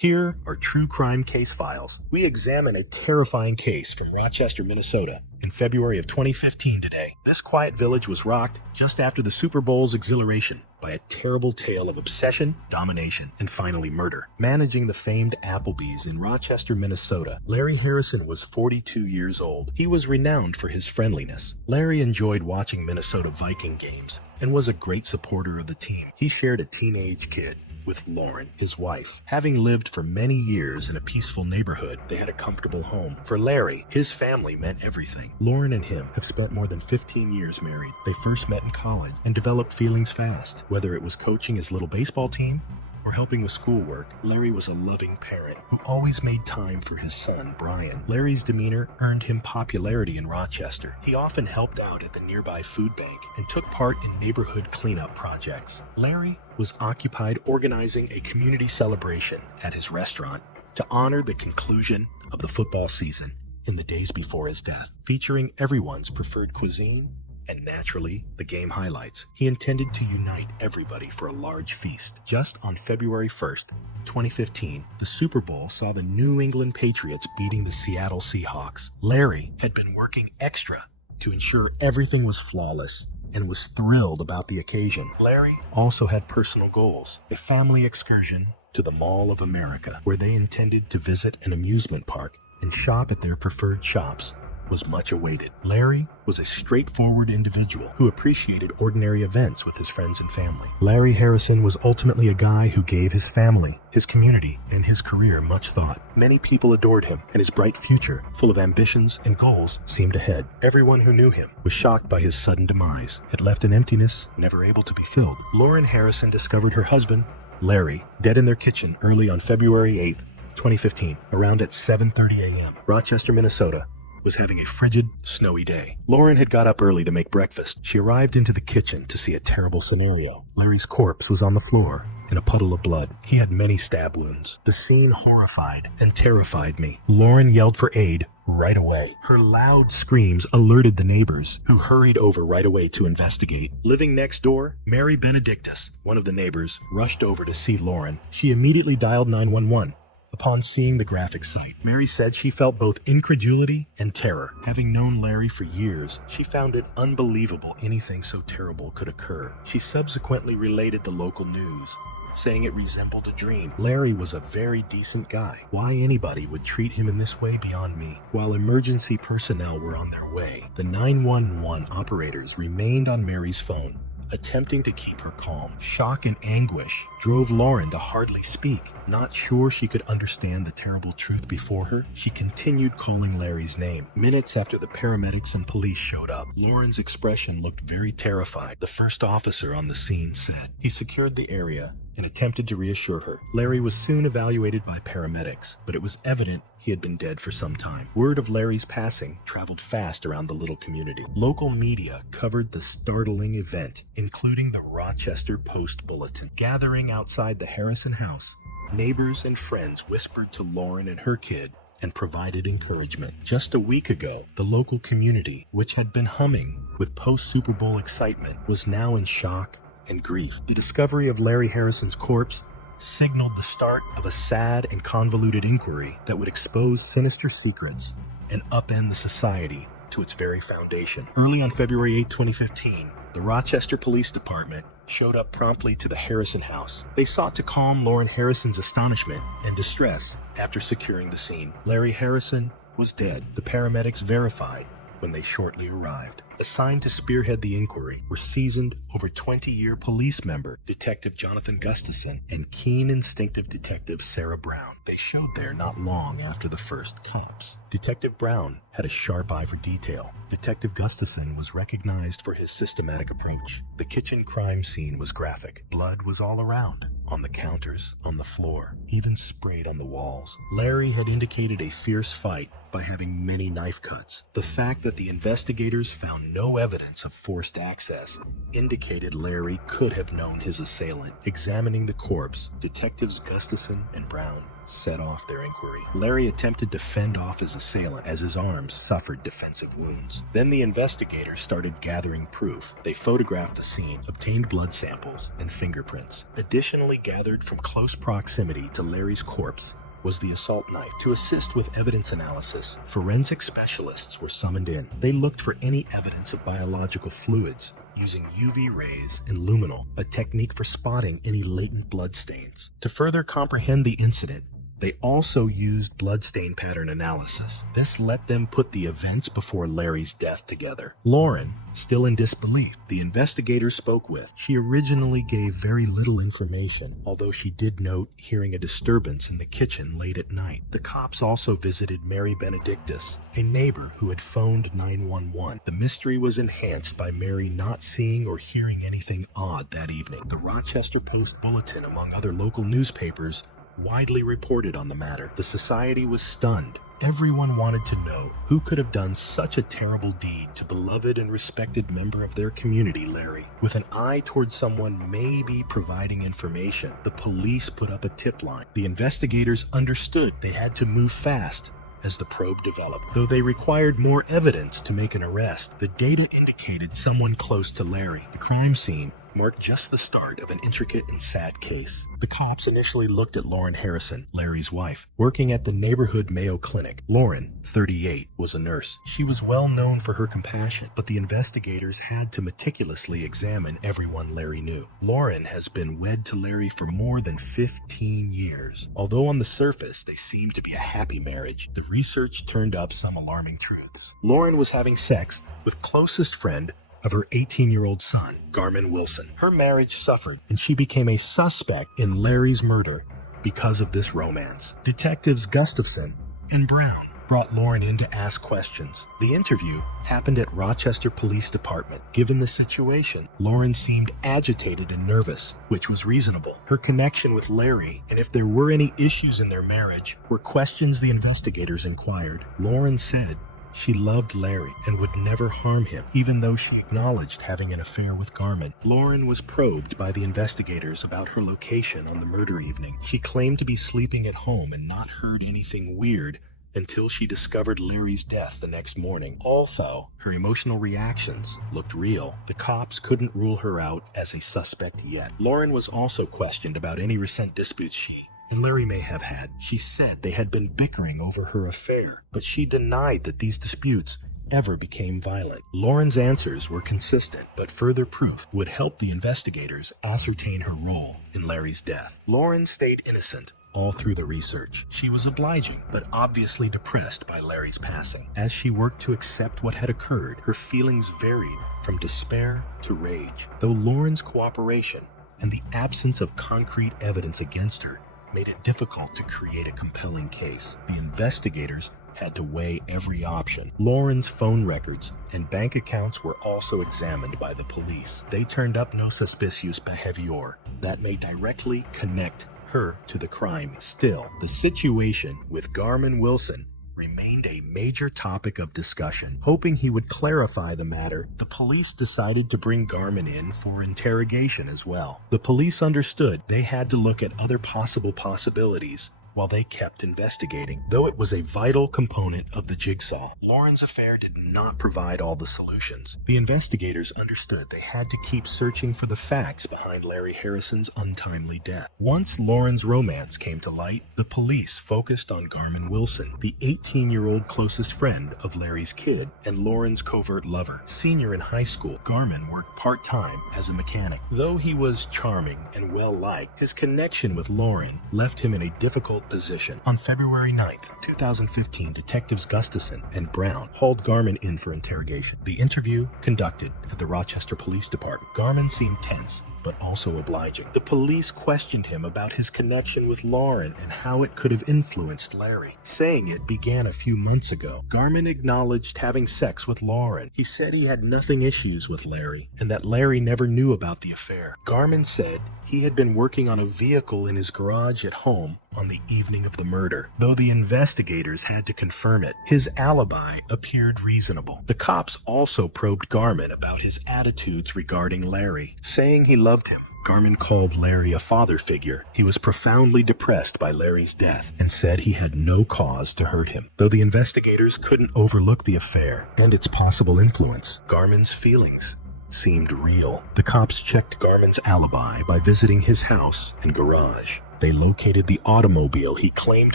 Here are true crime case files. We examine a terrifying case from Rochester, Minnesota in February of 2015 today. This quiet village was rocked just after the Super Bowl's exhilaration by a terrible tale of obsession, domination, and finally murder. Managing the famed Applebee's in Rochester, Minnesota, Larry Harrison was 42 years old. He was renowned for his friendliness. Larry enjoyed watching Minnesota Viking games and was a great supporter of the team. He shared a teenage kid with Lauren, his wife. Having lived for many years in a peaceful neighborhood, they had a comfortable home. For Larry, his family meant everything. Lauren and him have spent more than 15 years married. They first met in college and developed feelings fast. Whether it was coaching his little baseball team or helping with schoolwork, Larry was a loving parent who always made time for his son, Brian. Larry's demeanor earned him popularity in Rochester. He often helped out at the nearby food bank and took part in neighborhood cleanup projects. Larry was occupied organizing a community celebration at his restaurant to honor the conclusion of the football season in the days before his death, featuring everyone's preferred cuisine and naturally, the game highlights. He intended to unite everybody for a large feast. Just on February 1st, 2015, the Super Bowl saw the New England Patriots beating the Seattle Seahawks. Larry had been working extra to ensure everything was flawless and was thrilled about the occasion. Larry also had personal goals, a family excursion to the Mall of America, where they intended to visit an amusement park and shop at their preferred shops, was much awaited. Larry was a straightforward individual who appreciated ordinary events with his friends and family. Larry Harrison was ultimately a guy who gave his family, his community, and his career much thought. Many people adored him, and his bright future, full of ambitions and goals, seemed ahead. Everyone who knew him was shocked by his sudden demise. It left an emptiness never able to be filled. Lauren Harrison discovered her husband, Larry, dead in their kitchen early on February 8th, 2015, around at 7:30 a.m. Rochester, Minnesota was having a frigid, snowy day. Lauren had got up early to make breakfast. She arrived into the kitchen to see a terrible scenario. Larry's corpse was on the floor in a puddle of blood. He had many stab wounds. The scene horrified and terrified me. Lauren yelled for aid right away. Her loud screams alerted the neighbors, who hurried over right away to investigate. Living next door, Mary Benedictus, one of the neighbors, rushed over to see Lauren. She immediately dialed 911. Upon seeing the graphic sight, Mary said she felt both incredulity and terror. Having known Larry for years, she found it unbelievable anything so terrible could occur. She subsequently related the local news, saying it resembled a dream. Larry was a very decent guy. Why anybody would treat him in this way beyond me. While emergency personnel were on their way, the 911 operators remained on Mary's phone, attempting to keep her calm. Shock and anguish drove Lauren to hardly speak. Not sure she could understand the terrible truth before her, she continued calling Larry's name. Minutes after the paramedics and police showed up, Lauren's expression looked very terrified. The first officer on the scene sat. He secured the area and attempted to reassure her. Larry was soon evaluated by paramedics, but it was evident he had been dead for some time. Word of Larry's passing traveled fast around the little community. Local media covered the startling event, including the Rochester Post-Bulletin. Gathering outside the Harrison house, neighbors and friends whispered to Lauren and her kid and provided encouragement. Just a week ago, the local community, which had been humming with post-Super Bowl excitement, was now in shock and grief. The discovery of Larry Harrison's corpse signaled the start of a sad and convoluted inquiry that would expose sinister secrets and upend the society to its very foundation. Early on February 8, 2015, the Rochester Police Department showed up promptly to the Harrison house. They sought to calm Lauren Harrison's astonishment and distress after securing the scene. Larry Harrison was dead, the paramedics verified when they shortly arrived. Assigned to spearhead the inquiry were seasoned, over 20-year police member Detective Jonathan Gustafson and keen instinctive Detective Sarah Brown. They showed there not long after the first cops. Detective Brown had a sharp eye for detail. Detective Gustafson was recognized for his systematic approach. The kitchen crime scene was graphic. Blood was all around, on the counters, on the floor, even sprayed on the walls. Larry had indicated a fierce fight by having many knife cuts. The fact that the investigators found no evidence of forced access indicated Larry could have known his assailant. Examining the corpse, Detectives Gustafson and Brown set off their inquiry. Larry attempted to fend off his assailant as his arms suffered defensive wounds. Then the investigators started gathering proof. They photographed the scene, obtained blood samples, and fingerprints. Additionally gathered from close proximity to Larry's corpse was the assault knife. To assist with evidence analysis, forensic specialists were summoned in. They looked for any evidence of biological fluids using UV rays and luminol, a technique for spotting any latent blood stains. To further comprehend the incident, they also used bloodstain pattern analysis. This let them put the events before Larry's death together. Lauren, still in disbelief, the investigators spoke with. She originally gave very little information, although she did note hearing a disturbance in the kitchen late at night. The cops also visited Mary Benedictus, a neighbor who had phoned 911. The mystery was enhanced by Mary not seeing or hearing anything odd that evening. The Rochester Post-Bulletin, among other local newspapers, widely reported on the matter. The society was stunned. Everyone wanted to know who could have done such a terrible deed to beloved and respected member of their community, Larry. With an eye towards someone maybe providing information, the police put up a tip line. The investigators understood they had to move fast as the probe developed. Though they required more evidence to make an arrest, the data indicated someone close to Larry. The crime scene marked just the start of an intricate and sad case. The cops initially looked at Lauren Harrison, Larry's wife, working at the neighborhood Mayo Clinic. Lauren, 38, was a nurse. She was well known for her compassion, but the investigators had to meticulously examine everyone Larry knew. Lauren has been wed to Larry for more than 15 years. Although on the surface they seemed to be a happy marriage, the research turned up some alarming truths. Lauren was having sex with closest friend of her 18-year-old son, Garmin Wilson. Her marriage suffered, and she became a suspect in Larry's murder because of this romance. Detectives Gustafson and Brown brought Lauren in to ask questions. The interview happened at Rochester Police Department. Given the situation, Lauren seemed agitated and nervous, which was reasonable. Her connection with Larry, and if there were any issues in their marriage, were questions the investigators inquired. Lauren said she loved Larry and would never harm him, even though she acknowledged having an affair with Garmin. Lauren was probed by the investigators about her location on the murder evening. She claimed to be sleeping at home and not heard anything weird until she discovered Larry's death the next morning. Although her emotional reactions looked real, the cops couldn't rule her out as a suspect yet. Lauren was also questioned about any recent disputes she and Larry may have had. She said they had been bickering over her affair, but she denied that these disputes ever became violent. Lauren's answers were consistent, but further proof would help the investigators ascertain her role in Larry's death. Lauren stayed innocent all through the research. She was obliging, but obviously depressed by Larry's passing. As she worked to accept what had occurred, her feelings varied from despair to rage. Though Lauren's cooperation and the absence of concrete evidence against her made it difficult to create a compelling case, the investigators had to weigh every option. Lauren's phone records and bank accounts were also examined by the police. They turned up no suspicious behavior that may directly connect her to the crime. Still, the situation with Garmin Wilson remained a major topic of discussion. Hoping he would clarify the matter, the police decided to bring Garmin in for interrogation as well. The police understood they had to look at other possible possibilities while they kept investigating, though it was a vital component of the jigsaw. Lauren's affair did not provide all the solutions. The investigators understood they had to keep searching for the facts behind Larry Harrison's untimely death. Once Lauren's romance came to light, the police focused on Garmin Wilson, the 18-year-old closest friend of Larry's kid and Lauren's covert lover. Senior in high school, Garmin worked part-time as a mechanic. Though he was charming and well-liked, his connection with Lauren left him in a difficult position. On February 9th, 2015, detectives Gustafson and Brown hauled Garmin in for interrogation. The interview conducted at the Rochester Police Department. Garmin seemed tense, but also obliging. The police questioned him about his connection with Lauren and how it could have influenced Larry, saying it began a few months ago. Garmin acknowledged having sex with Lauren. He said he had nothing issues with Larry and that Larry never knew about the affair. Garmin said he had been working on a vehicle in his garage at home on the evening of the murder. Though the investigators had to confirm it, his alibi appeared reasonable. The cops also probed Garmin about his attitudes regarding Larry, saying he loved him Garman called Larry a father figure. He was profoundly depressed by Larry's death and said he had no cause to hurt him. Though the investigators couldn't overlook the affair and its possible influence, Garman's feelings seemed real. The cops checked Garman's alibi by visiting his house and garage. They located the automobile he claimed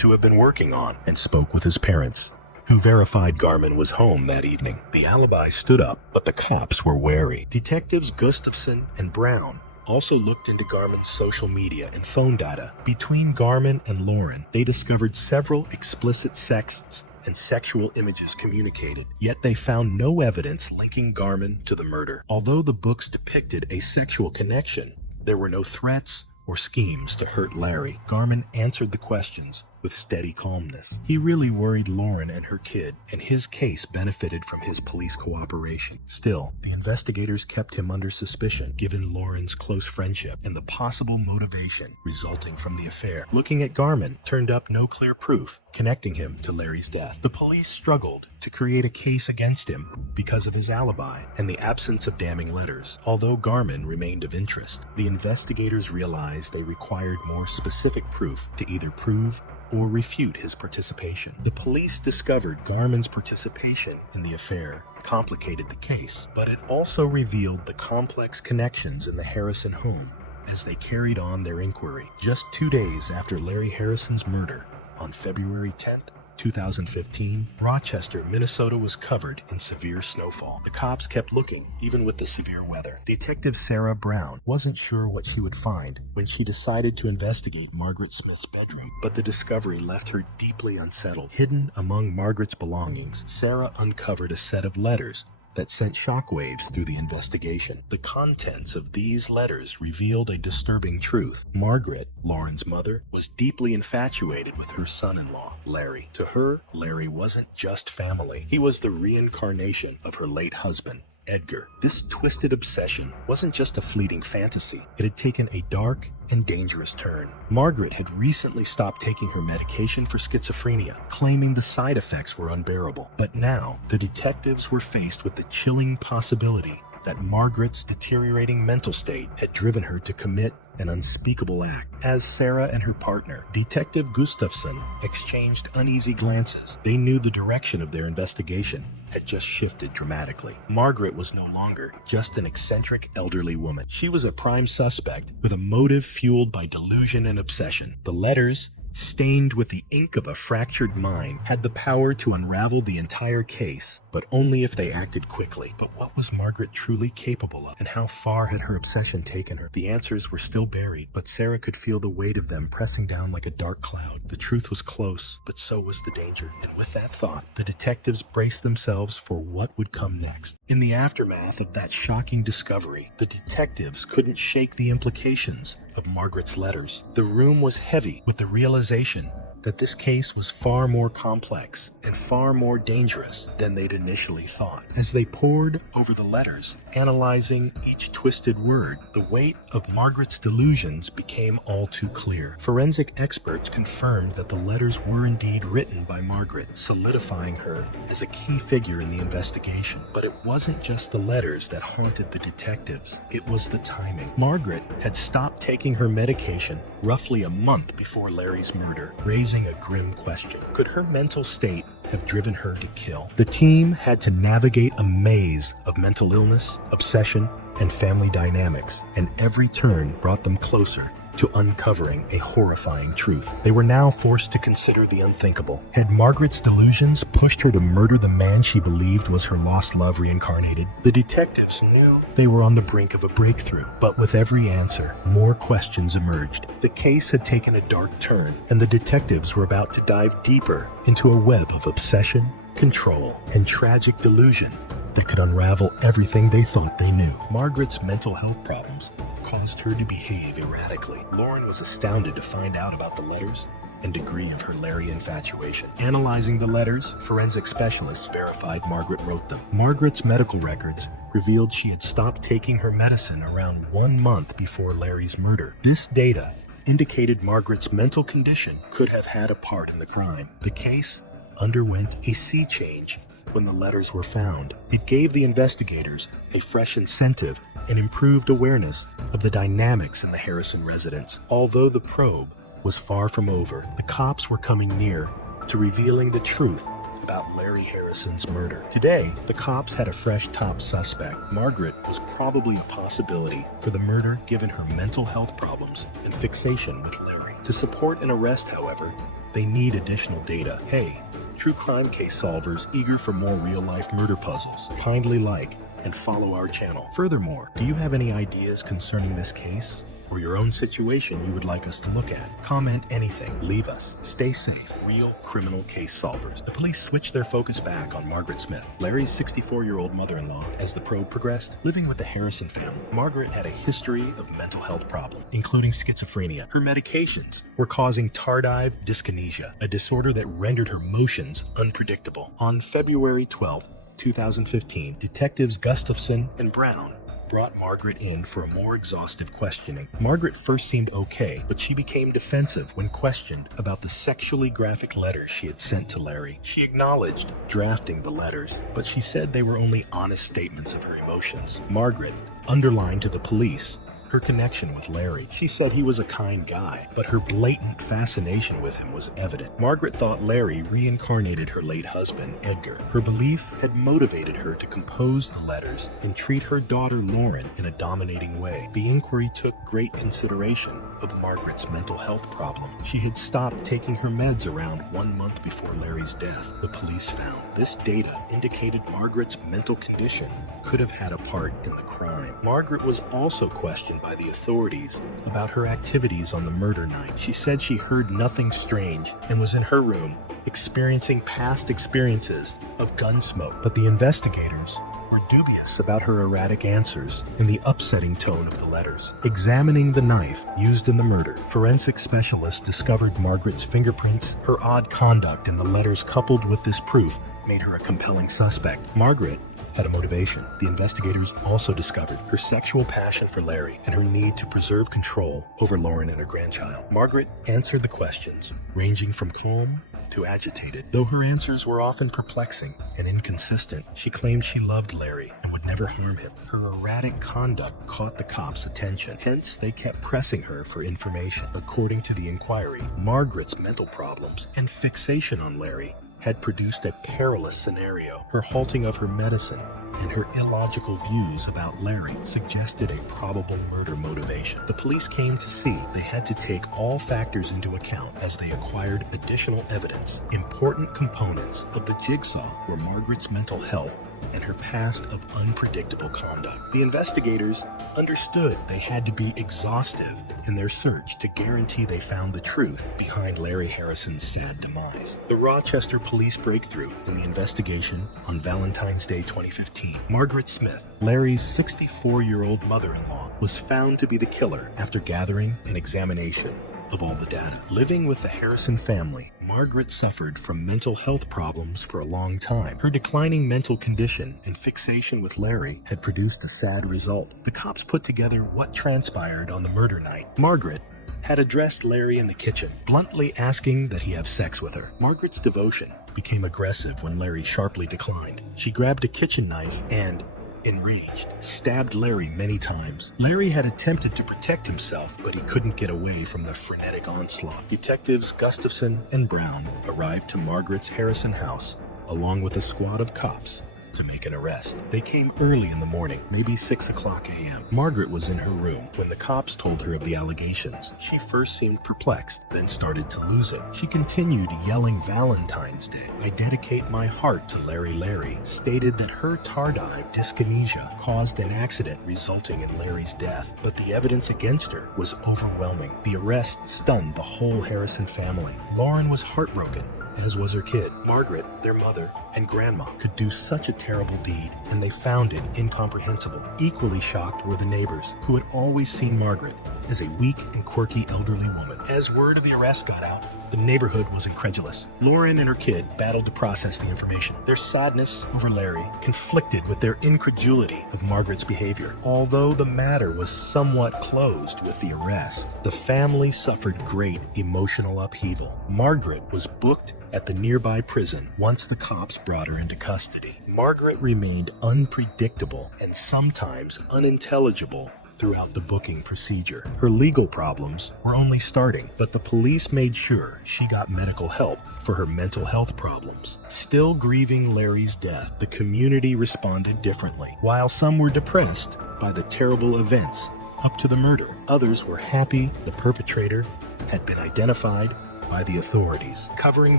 to have been working on and spoke with his parents, who verified Garman was home that evening. The alibi stood up, but the cops were wary. Detectives Gustafson and Brown also looked into Garman's social media and phone data. Between Garman and Lauren, they discovered several explicit sexts and sexual images communicated, yet they found no evidence linking Garman to the murder. Although the books depicted a sexual connection, there were no threats or schemes to hurt Larry. Garman answered the questions with steady calmness. He really worried Lauren and her kid, and his case benefited from his police cooperation. Still, the investigators kept him under suspicion, given Lauren's close friendship and the possible motivation resulting from the affair. Looking at Garman turned up no clear proof connecting him to Larry's death. The police struggled to create a case against him because of his alibi and the absence of damning letters. Although Garman remained of interest, the investigators realized they required more specific proof to either prove or refute his participation. The police discovered Garman's participation in the affair complicated the case, but it also revealed the complex connections in the Harrison home as they carried on their inquiry. Just 2 days after Larry Harrison's murder, on February 10th, 2015, Rochester, Minnesota was covered in severe snowfall. The cops kept looking, even with the severe weather. Detective Sarah Brown wasn't sure what she would find when she decided to investigate Margaret Smith's bedroom, but the discovery left her deeply unsettled. Hidden among Margaret's belongings, Sarah uncovered a set of letters that sent shockwaves through the investigation. The contents of these letters revealed a disturbing truth. Margaret, Lauren's mother, was deeply infatuated with her son-in-law, Larry. To her, Larry wasn't just family. He was the reincarnation of her late husband, Edgar. This twisted obsession wasn't just a fleeting fantasy. It had taken a dark and dangerous turn. Margaret had recently stopped taking her medication for schizophrenia, claiming the side effects were unbearable. But now, the detectives were faced with the chilling possibility that Margaret's deteriorating mental state had driven her to commit an unspeakable act. As Sarah and her partner, Detective Gustafson, exchanged uneasy glances, they knew the direction of their investigation had just shifted dramatically. Margaret was no longer just an eccentric elderly woman. She was a prime suspect with a motive fueled by delusion and obsession. The letters, stained with the ink of a fractured mind, had the power to unravel the entire case, but only if they acted quickly. But what was Margaret truly capable of, and how far had her obsession taken her? The answers were still buried, but Sarah could feel the weight of them pressing down like a dark cloud. The truth was close, but so was the danger. And with that thought, the detectives braced themselves for what would come next. In the aftermath of that shocking discovery, the detectives couldn't shake the implications of Margaret's letters. The room was heavy with the realization that this case was far more complex and far more dangerous than they'd initially thought. As they pored over the letters, analyzing each twisted word, the weight of Margaret's delusions became all too clear. Forensic experts confirmed that the letters were indeed written by Margaret, solidifying her as a key figure in the investigation. But it wasn't just the letters that haunted the detectives, it was the timing. Margaret had stopped taking her medication roughly a month before Larry's murder, raising a grim question. Could her mental state have driven her to kill? The team had to navigate a maze of mental illness, obsession, and family dynamics, and every turn brought them closer to uncovering a horrifying truth. They were now forced to consider the unthinkable. Had Margaret's delusions pushed her to murder the man she believed was her lost love reincarnated? The detectives knew they were on the brink of a breakthrough, but with every answer, more questions emerged. The case had taken a dark turn, and the detectives were about to dive deeper into a web of obsession, control, and tragic delusion that could unravel everything they thought they knew. Margaret's mental health problems caused her to behave erratically. Lauren was astounded to find out about the letters and degree of her Larry infatuation. Analyzing the letters, forensic specialists verified Margaret wrote them. Margaret's medical records revealed she had stopped taking her medicine around 1 month before Larry's murder. This data indicated Margaret's mental condition could have had a part in the crime. The case underwent a sea change when the letters were found. It gave the investigators a fresh incentive and improved awareness of the dynamics in the Harrison residence. Although the probe was far from over, the cops were coming near to revealing the truth about Larry Harrison's murder. Today, the cops had a fresh top suspect. Margaret was probably a possibility for the murder given her mental health problems and fixation with Larry. To support an arrest, however, they need additional data. Hey, true crime case solvers eager for more real-life murder puzzles, kindly like and follow our channel. Furthermore, do you have any ideas concerning this case or your own situation you would like us to look at? Comment anything. Leave us. Stay safe. Real criminal case solvers. The police switched their focus back on Margaret Smith, Larry's 64-year-old mother-in-law. As the probe progressed, living with the Harrison family, Margaret had a history of mental health problems, including schizophrenia. Her medications were causing tardive dyskinesia, a disorder that rendered her motions unpredictable. On February 12, 2015, detectives Gustafson and Brown brought Margaret in for a more exhaustive questioning. Margaret first seemed okay, but she became defensive when questioned about the sexually graphic letters she had sent to Larry. She acknowledged drafting the letters, but she said they were only honest statements of her emotions. Margaret underlined to the police her connection with Larry. She said he was a kind guy, but her blatant fascination with him was evident. Margaret thought Larry reincarnated her late husband, Edgar. Her belief had motivated her to compose the letters and treat her daughter Lauren in a dominating way. The inquiry took great consideration of Margaret's mental health problem. She had stopped taking her meds around 1 month before Larry's death, the police found. This data indicated Margaret's mental condition could have had a part in the crime. Margaret was also questioned by the authorities about her activities on the murder night. She said she heard nothing strange and was in her room experiencing past experiences of gun smoke, but the investigators were dubious about her erratic answers and the upsetting tone of the letters. Examining the knife used in the murder, forensic specialists discovered Margaret's fingerprints. Her odd conduct in the letters coupled with this proof made her a compelling suspect. Margaret had a motivation. The investigators also discovered her sexual passion for Larry and her need to preserve control over Lauren and her grandchild. Margaret answered the questions, ranging from calm to agitated. Though her answers were often perplexing and inconsistent, she claimed she loved Larry and would never harm him. Her erratic conduct caught the cops' attention. Hence, they kept pressing her for information. According to the inquiry, Margaret's mental problems and fixation on Larry had produced a perilous scenario. Her halting of her medicine and her illogical views about Larry suggested a probable murder motivation. The police came to see they had to take all factors into account as they acquired additional evidence. Important components of the jigsaw were Margaret's mental health and her past of unpredictable conduct. The investigators understood they had to be exhaustive in their search to guarantee they found the truth behind Larry Harrison's sad demise. The Rochester police breakthrough in the investigation on Valentine's Day 2015. Margaret Smith, Larry's 64-year-old mother-in-law, was found to be the killer after gathering an examination of all the data. Living with the Harrison family, Margaret suffered from mental health problems for a long time. Her declining mental condition and fixation with Larry had produced a sad result. The cops put together what transpired on the murder night. Margaret had addressed Larry in the kitchen, bluntly asking that he have sex with her. Margaret's devotion became aggressive when Larry sharply declined. She grabbed a kitchen knife and, enraged, stabbed Larry many times. Larry had attempted to protect himself, but he couldn't get away from the frenetic onslaught. Detectives Gustafson and Brown arrived to Margaret's Harrison house, along with a squad of cops, to make an arrest. They came early in the morning, maybe 6 o'clock a.m. Margaret was in her room when the cops told her of the allegations. She first seemed perplexed, then started to lose it. She continued yelling Valentine's Day, "I dedicate my heart to Larry," stated that her tardive dyskinesia caused an accident resulting in Larry's death, but the evidence against her was overwhelming. The arrest stunned the whole Harrison family. Lauren was heartbroken, as was her kid. Margaret, their mother, and grandma could do such a terrible deed, and they found it incomprehensible. Equally shocked were the neighbors, who had always seen Margaret as a weak and quirky elderly woman. As word of the arrest got out, the neighborhood was incredulous. Lauren and her kid battled to process the information. Their sadness over Larry conflicted with their incredulity of Margaret's behavior. Although the matter was somewhat closed with the arrest, the family suffered great emotional upheaval. Margaret was booked at the nearby prison once the cops brought her into custody. Margaret remained unpredictable and sometimes unintelligible throughout the booking procedure. Her legal problems were only starting, but the police made sure she got medical help for her mental health problems. Still grieving Larry's death, the community responded differently. While some were depressed by the terrible events up to the murder, others were happy the perpetrator had been identified by the authorities, covering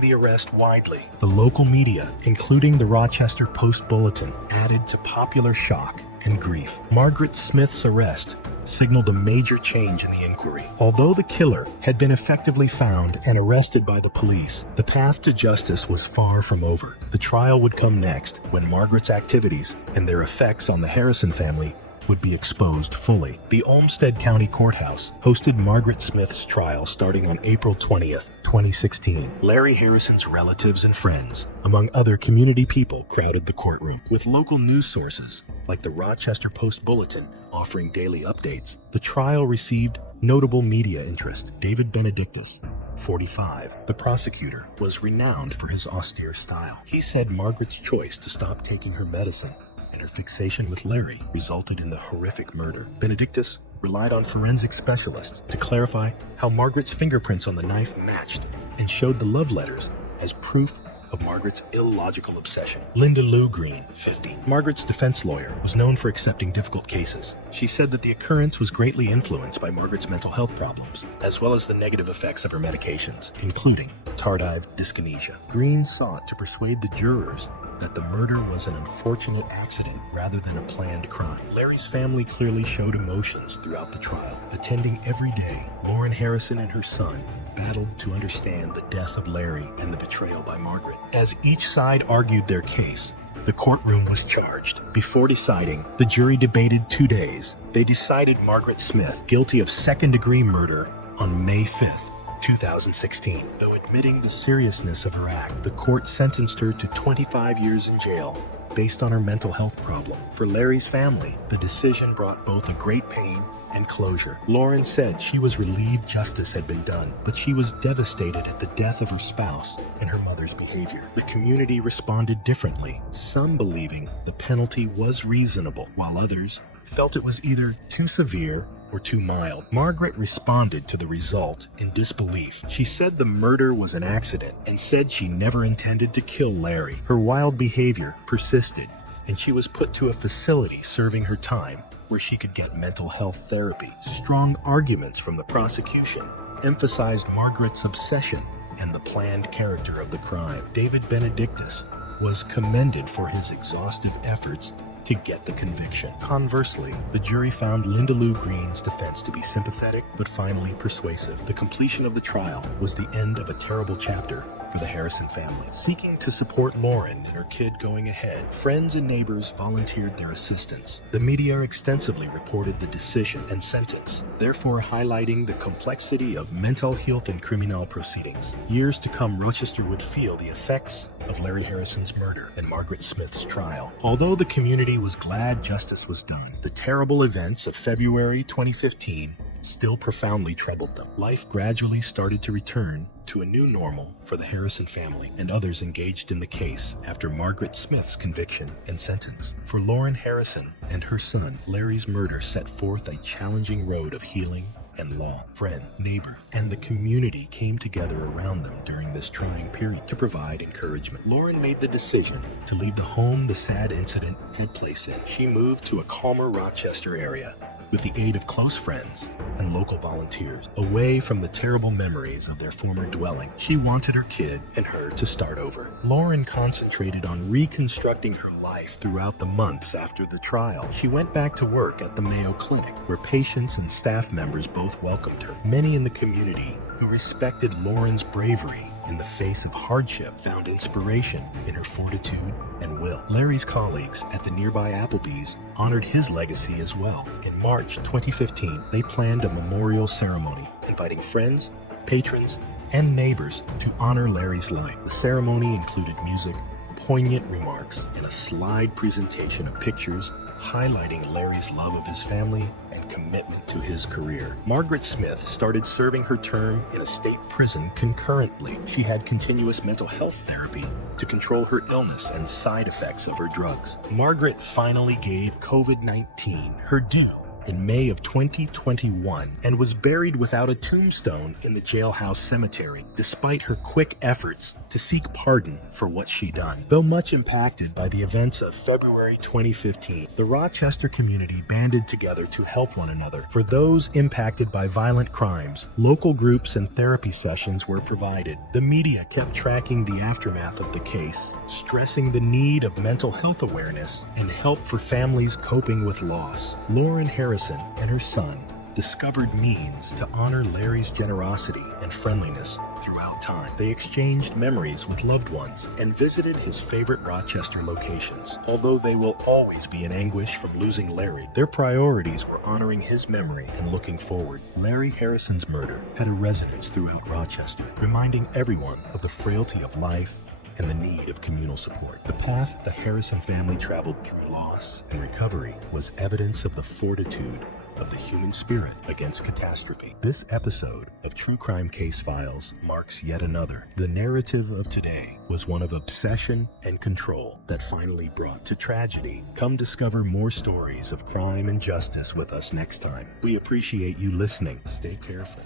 the arrest widely. The local media, including the Rochester Post-Bulletin, added to popular shock and grief. Margaret Smith's arrest signaled a major change in the inquiry. Although the killer had been effectively found and arrested by the police, the path to justice was far from over. The trial would come next, when Margaret's activities and their effects on the Harrison family would be exposed fully. The Olmsted County Courthouse hosted Margaret Smith's trial starting on April 20th, 2016. Larry Harrison's relatives and friends, among other community people, crowded the courtroom. With local news sources, like the Rochester Post-Bulletin, offering daily updates, the trial received notable media interest. David Benedictus, 45, the prosecutor, was renowned for his austere style. He said Margaret's choice to stop taking her medicine and her fixation with Larry resulted in the horrific murder. Benedictus relied on forensic specialists to clarify how Margaret's fingerprints on the knife matched and showed the love letters as proof of Margaret's illogical obsession. Linda Lou Green, 50, Margaret's defense lawyer, was known for accepting difficult cases. She said that the occurrence was greatly influenced by Margaret's mental health problems, as well as the negative effects of her medications, including tardive dyskinesia. Green sought to persuade the jurors that the murder was an unfortunate accident rather than a planned crime. Larry's family clearly showed emotions throughout the trial. Attending every day, Lauren Harrison and her son battled to understand the death of Larry and the betrayal by Margaret. As each side argued their case, the courtroom was charged. Before deciding, the jury debated 2 days. They decided Margaret Smith guilty of second-degree murder on May 5th, 2016. Though admitting the seriousness of her act, the court sentenced her to 25 years in jail based on her mental health problem. For Larry's family, the decision brought both a great pain and closure. Lauren said she was relieved justice had been done, but she was devastated at the death of her spouse and her mother's behavior. The community responded differently, some believing the penalty was reasonable, while others felt it was either too severe or too mild. Margaret responded to the result in disbelief. She said the murder was an accident and said she never intended to kill Larry. Her wild behavior persisted, and she was put to a facility serving her time where she could get mental health therapy. Strong arguments from the prosecution emphasized Margaret's obsession and the planned character of the crime. David Benedictus was commended for his exhaustive efforts to get the conviction. Conversely, the jury found Linda Lou Green's defense to be sympathetic but finally persuasive. The completion of the trial was the end of a terrible chapter for the Harrison family. Seeking to support Lauren and her kid going ahead, friends and neighbors volunteered their assistance. The media extensively reported the decision and sentence, therefore highlighting the complexity of mental health and criminal proceedings. Years to come, Rochester would feel the effects of Larry Harrison's murder and Margaret Smith's trial. Although the community was glad justice was done, the terrible events of February 2015 still profoundly troubled them. Life gradually started to return to a new normal for the Harrison family and others engaged in the case after Margaret Smith's conviction and sentence. For Lauren Harrison and her son, Larry's murder set forth a challenging road of healing and law. Friend, neighbor, and the community came together around them during this trying period to provide encouragement. Lauren made the decision to leave the home the sad incident had place in. She moved to a calmer Rochester area with the aid of close friends and local volunteers, away from the terrible memories of their former dwelling. She wanted her kid and her to start over. Lauren concentrated on reconstructing her life throughout the months after the trial. She went back to work at the Mayo Clinic, where patients and staff members both welcomed her. Many in the community who respected Lauren's bravery in the face of hardship, found inspiration in her fortitude and will. Larry's colleagues at the nearby Applebee's honored his legacy as well. In March 2015, they planned a memorial ceremony, inviting friends, patrons, and neighbors to honor Larry's life. The ceremony included music, poignant remarks, and a slide presentation of pictures highlighting Larry's love of his family and commitment to his career. Margaret Smith started serving her term in a state prison concurrently. She had continuous mental health therapy to control her illness and side effects of her drugs. Margaret finally gave COVID-19 her due in May of 2021 and was buried without a tombstone in the jailhouse cemetery, despite her quick efforts to seek pardon for what she done. Though much impacted by the events of February 2015, the Rochester community banded together to help one another. For those impacted by violent crimes, local groups and therapy sessions were provided. The media kept tracking the aftermath of the case, stressing the need of mental health awareness and help for families coping with loss. Lauren Harrison and her son discovered means to honor Larry's generosity and friendliness throughout time. They exchanged memories with loved ones and visited his favorite Rochester locations. Although they will always be in anguish from losing Larry, their priorities were honoring his memory and looking forward. Larry Harrison's murder had a resonance throughout Rochester, reminding everyone of the frailty of life and the need of communal support. The path the Harrison family traveled through loss and recovery was evidence of the fortitude of the human spirit against catastrophe. This episode of True Crime Case Files marks yet another. The narrative of today was one of obsession and control that finally brought to tragedy. Come discover more stories of crime and justice with us next time. We appreciate you listening. Stay careful.